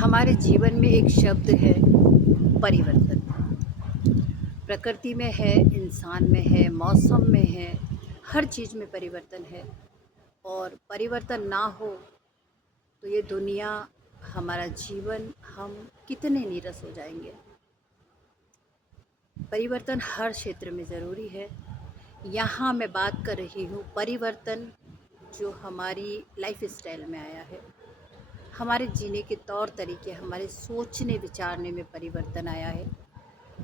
हमारे जीवन में एक शब्द है परिवर्तन। प्रकृति में है, इंसान में है, मौसम में है, हर चीज़ में परिवर्तन है। और परिवर्तन ना हो तो ये दुनिया, हमारा जीवन, हम कितने नीरस हो जाएंगे। परिवर्तन हर क्षेत्र में ज़रूरी है। यहाँ मैं बात कर रही हूँ परिवर्तन जो हमारी लाइफ स्टाइल में आया है, हमारे जीने के तौर तरीके, हमारे सोचने विचारने में परिवर्तन आया है।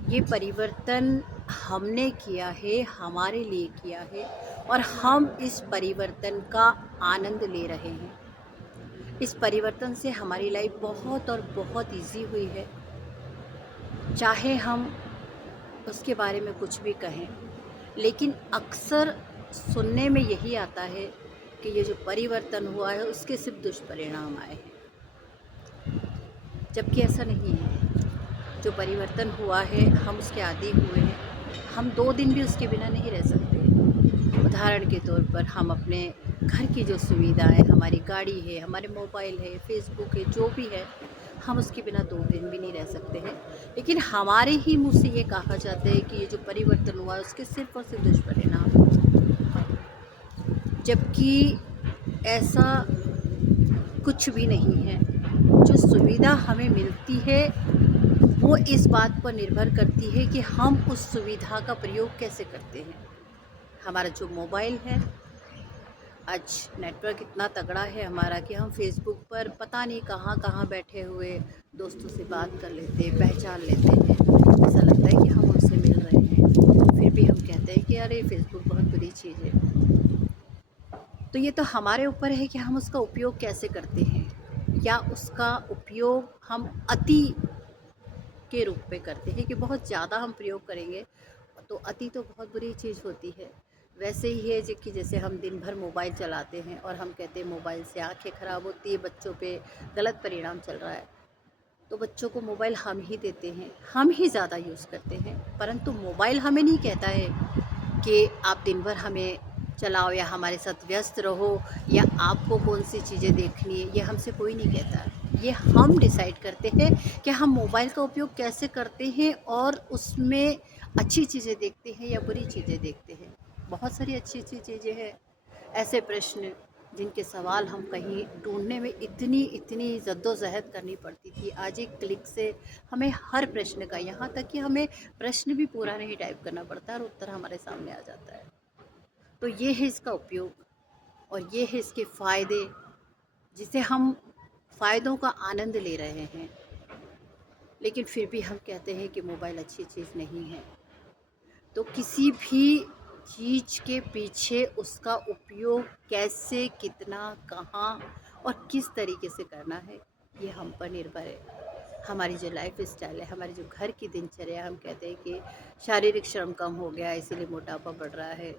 ये परिवर्तन हमने किया है, हमारे लिए किया है, और हम इस परिवर्तन का आनंद ले रहे हैं। इस परिवर्तन से हमारी लाइफ बहुत और बहुत इजी हुई है। चाहे हम उसके बारे में कुछ भी कहें, लेकिन अक्सर सुनने में यही आता है कि ये जो परिवर्तन हुआ है उसके सिर्फ दुष्परिणाम आए हैं, जबकि ऐसा नहीं है। जो परिवर्तन हुआ है हम उसके आदी हुए हैं। हम 2 दिन भी उसके बिना नहीं रह सकते। उदाहरण के तौर पर हम अपने घर की जो सुविधाएं, हमारी गाड़ी है, हमारे मोबाइल है, फेसबुक है, जो भी है, हम उसके बिना 2 दिन भी नहीं रह सकते हैं। लेकिन हमारे ही मुंह से ये कहा जाता है कि ये जो परिवर्तन हुआ है उसके सिर्फ और सिर्फ दुष्परिणाम हैं। जबकि ऐसा कुछ भी नहीं है। जो सुविधा हमें मिलती है वो इस बात पर निर्भर करती है कि हम उस सुविधा का प्रयोग कैसे करते हैं। हमारा जो मोबाइल है, आज नेटवर्क इतना तगड़ा है हमारा कि हम फेसबुक पर पता नहीं कहाँ कहाँ बैठे हुए दोस्तों से बात कर लेते हैं, पहचान लेते हैं। ऐसा लगता है कि हम उनसे मिल रहे हैं, फिर भी हम कहते हैं कि अरे फेसबुक बहुत बुरी चीज़ है। तो ये तो हमारे ऊपर है कि हम उसका उपयोग कैसे करते हैं, या उसका उपयोग हम अति के रूप में करते हैं कि बहुत ज़्यादा हम प्रयोग करेंगे तो अति तो बहुत बुरी चीज़ होती है। वैसे ही है कि जैसे हम दिन भर मोबाइल चलाते हैं और हम कहते हैं मोबाइल से आंखें ख़राब होती है, बच्चों पे गलत परिणाम चल रहा है, तो बच्चों को मोबाइल हम ही देते हैं, हम ही ज़्यादा यूज़ करते हैं। परंतु मोबाइल हमें नहीं कहता है कि आप दिन भर हमें चलाओ या हमारे साथ व्यस्त रहो या आपको कौन सी चीज़ें देखनी है, ये हमसे कोई नहीं कहता है। ये हम डिसाइड करते हैं कि हम मोबाइल का उपयोग कैसे करते हैं और उसमें अच्छी चीज़ें देखते हैं या बुरी चीज़ें देखते हैं। बहुत सारी अच्छी अच्छी चीज़ें हैं। ऐसे प्रश्न जिनके सवाल हम कहीं ढूंढने में इतनी इतनी जद्दोजहद करनी पड़ती थी, आज एक क्लिक से हमें हर प्रश्न का, यहाँ तक कि हमें प्रश्न भी पूरा नहीं टाइप करना पड़ता और उत्तर हमारे सामने आ जाता है। तो ये है इसका उपयोग और ये है इसके फ़ायदे, जिसे हम फ़ायदों का आनंद ले रहे हैं। लेकिन फिर भी हम कहते हैं कि मोबाइल अच्छी चीज़ नहीं है। तो किसी भी चीज़ के पीछे उसका उपयोग कैसे, कितना, कहाँ और किस तरीके से करना है, ये हम पर निर्भर है। हमारी जो लाइफ स्टाइल है, हमारी जो घर की दिनचर्या, हम कहते हैं कि शारीरिक श्रम कम हो गया इसीलिए मोटापा बढ़ रहा है।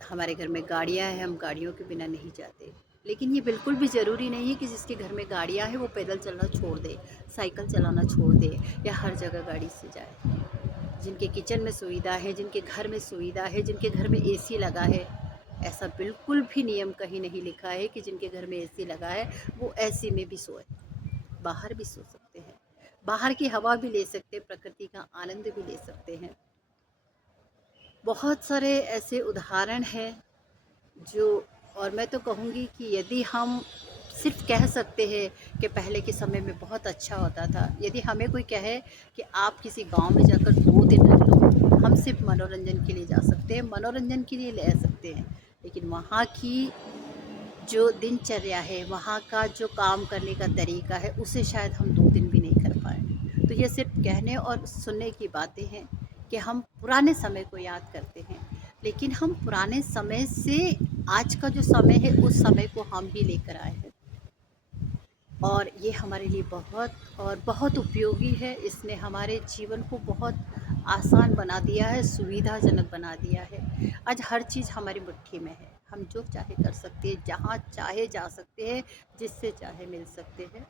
हमारे घर में गाड़ियाँ हैं, हम गाड़ियों के बिना नहीं जाते। लेकिन ये बिल्कुल भी ज़रूरी नहीं है कि जिसके घर में गाड़ियाँ हैं वो पैदल चलना छोड़ दे, साइकिल चलाना छोड़ दे या हर जगह गाड़ी से जाए। जिनके किचन में सुविधा है, जिनके घर में सुविधा है, जिनके घर में एसी लगा है, ऐसा बिल्कुल भी नियम कहीं नहीं लिखा है कि जिनके घर में एसी लगा है वो एसी में भी सोए। बाहर भी सो सकते हैं, बाहर की हवा भी ले सकते हैं, प्रकृति का आनंद भी ले सकते हैं। बहुत सारे ऐसे उदाहरण हैं जो, और मैं तो कहूँगी कि यदि हम सिर्फ कह सकते हैं कि पहले के समय में बहुत अच्छा होता था, यदि हमें कोई कहे कि आप किसी गांव में जाकर 2 दिन रह लो, हम सिर्फ मनोरंजन के लिए जा सकते हैं, मनोरंजन के लिए ले सकते हैं, लेकिन वहाँ की जो दिनचर्या है, वहाँ का जो काम करने का तरीका है, उसे शायद हम 2 दिन भी नहीं कर पाए। तो ये सिर्फ कहने और सुनने की बातें हैं कि हम पुराने समय को याद करते हैं, लेकिन हम पुराने समय से आज का जो समय है उस समय को हम ही लेकर आए हैं। और ये हमारे लिए बहुत और बहुत उपयोगी है। इसने हमारे जीवन को बहुत आसान बना दिया है, सुविधाजनक बना दिया है। आज हर चीज़ हमारी मुट्ठी में है, हम जो चाहे कर सकते हैं, जहाँ चाहे जा सकते हैं, जिससे चाहे मिल सकते हैं।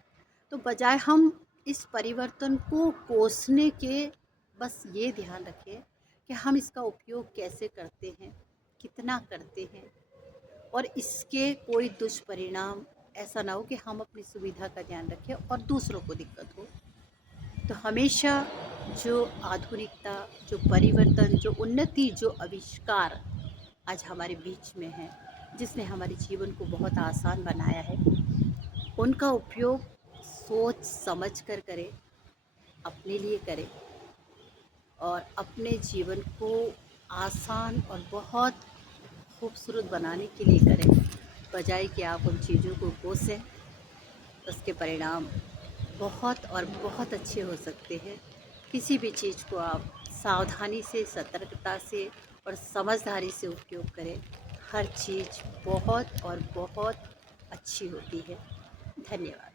तो बजाय हम इस परिवर्तन को कोसने के, बस ये ध्यान रखें कि हम इसका उपयोग कैसे करते हैं, कितना करते हैं और इसके कोई दुष्परिणाम ऐसा ना हो कि हम अपनी सुविधा का ध्यान रखें और दूसरों को दिक्कत हो। तो हमेशा जो आधुनिकता, जो परिवर्तन, जो उन्नति, जो आविष्कार आज हमारे बीच में है, जिसने हमारे जीवन को बहुत आसान बनाया है, उनका उपयोग सोच समझ कर करें, अपने लिए करें और अपने जीवन को आसान और बहुत खूबसूरत बनाने के लिए करें। बजाय कि आप उन चीज़ों को कोसें, उसके परिणाम बहुत और बहुत अच्छे हो सकते हैं। किसी भी चीज़ को आप सावधानी से, सतर्कता से और समझदारी से उपयोग करें। हर चीज़ बहुत और बहुत अच्छी होती है। धन्यवाद।